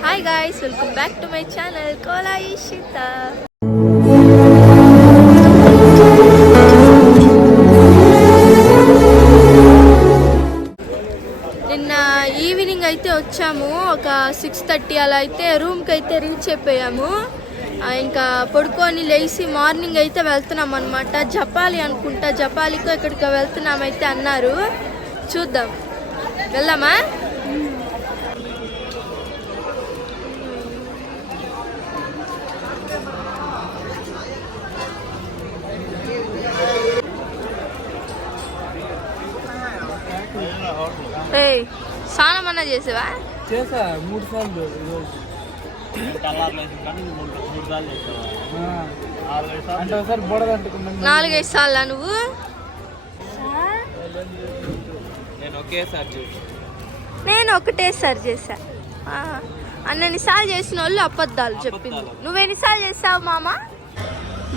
Hi guys, welcome back to my channel Kola Ishita. నిన్న evening అయితే వచ్చాము, ఒక 6:30 అలా అయితే రూమ్కి అయితే రీచ్ అయిపోయాము. ఇంకా పడుకొని లేచి మార్నింగ్ అయితే వెళ్తున్నాం అనమాట. జపాలి అనుకుంటా, జపాలికో ఇక్కడికి వెళ్తున్నామైతే అన్నారు. చూద్దాం, వెళ్దామా? స్నానం అన్నా చేసావా? చేసా 3 సార్లు. 4-5 సార్లా నువ్వు? నేను ఒకటేసారి చేసా. అన్నెన్నిసార్లు చేసిన వాళ్ళు అబద్ధాలు చెప్పింది. నువ్వెన్నిసార్లు చేసావు మామ?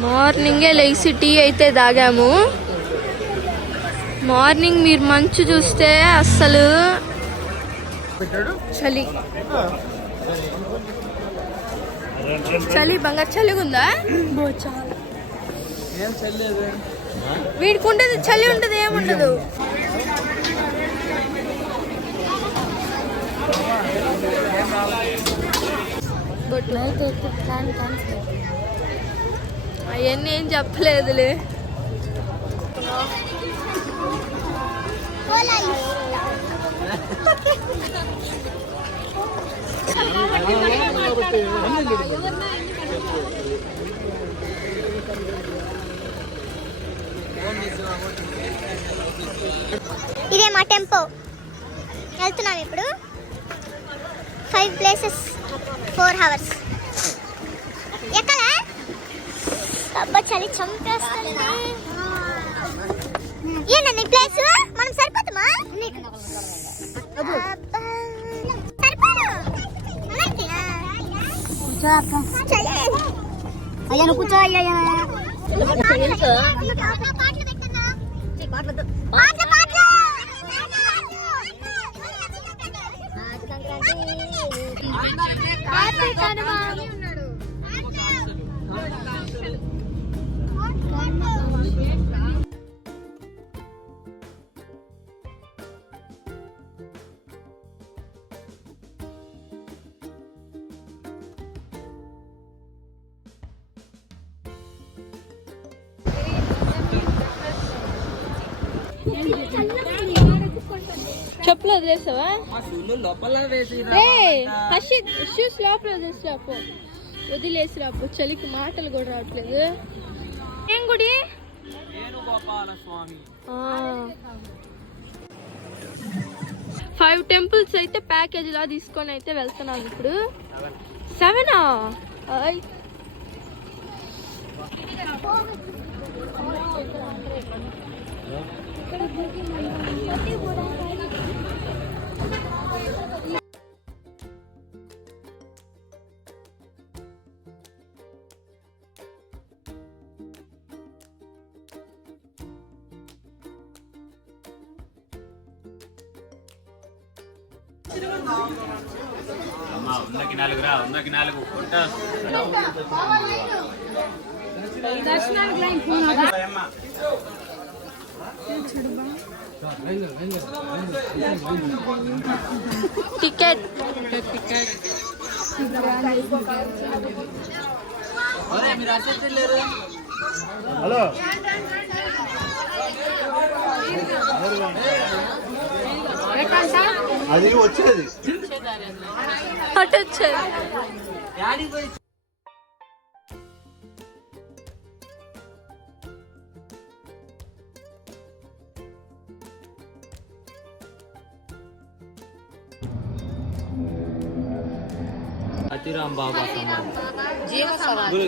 మార్నింగే లేచి టీ అయితే తాగాము. మార్నింగ్ మీరు మంచు చూస్తే అస్సలు చలి చలి బంగారు చలిగా ఉందా? చాలా వీడికి ఉంటుంది, చలి ఉంటుంది, ఏముండదు. అవన్నీ ఏం చెప్పలేదులే. ఇదే మా టెంపో. వెళ్తున్నాం ఇప్పుడు. 5 ప్లేసెస్ 4 అవర్స్. ఎక్కడా? అబ్బా చలి చంపేస్తుంది. ఏంటండి ప్లేస్? మనం సరిపోతామా? అయ్యా నువ్వు కూర్చో. అయ్యా చెప్పులు వదిలేసావా? షూస్ లోపల వదిలేసిరాపో, వదిలేసిరాపో. చలికి మాటలు కూడా రావట్లేదు. ఏం గుడి? 5 టెంపుల్స్ అయితే ప్యాకేజ్ లా తీసుకొని అయితే వెళ్తున్నాం ఇప్పుడు. 7 టికెట్. హలో అది వచ్చేది అటు వచ్చేది. హతిరామ్ బాబా సమాధి.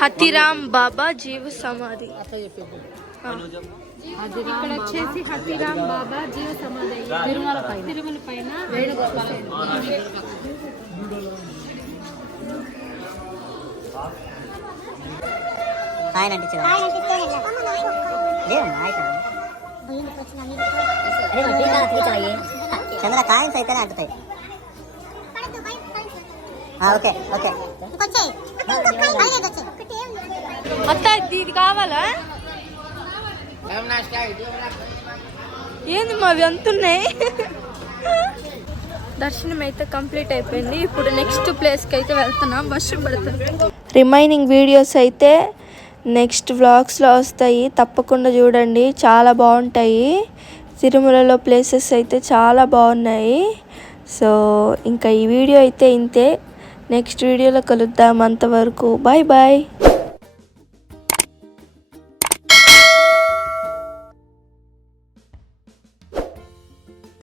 హతిరామ్ బాబా జీవ సమాధి. ఇక్కడ వచ్చేసి హతిరామ్ బాబా జీవ సమాధి తిరుమల పైన వేణుగోపాల్. చంద్ర కాయిన్స్ అయితేనే అంటుతాయి. ఓకే ఓకే వచ్చేయ్ అత్త ఇది కావాలా ఏంది మావి అంతున్నాయి. దర్శనం అయితే కంప్లీట్ అయిపోయింది. ఇప్పుడు నెక్స్ట్ ప్లేస్కి అయితే వెళ్తున్నాం. వర్షం పడుతుంది. రిమైనింగ్ వీడియోస్ అయితే నెక్స్ట్ వ్లాగ్స్లో వస్తాయి, తప్పకుండా చూడండి. చాలా బాగుంటాయి. తిరుమలలో ప్లేసెస్ అయితే చాలా బాగున్నాయి. సో ఇంకా ఈ వీడియో అయితే ఇంతే. నెక్స్ట్ వీడియోలో కలుద్దాం. అంతవరకు బాయ్ బాయ్.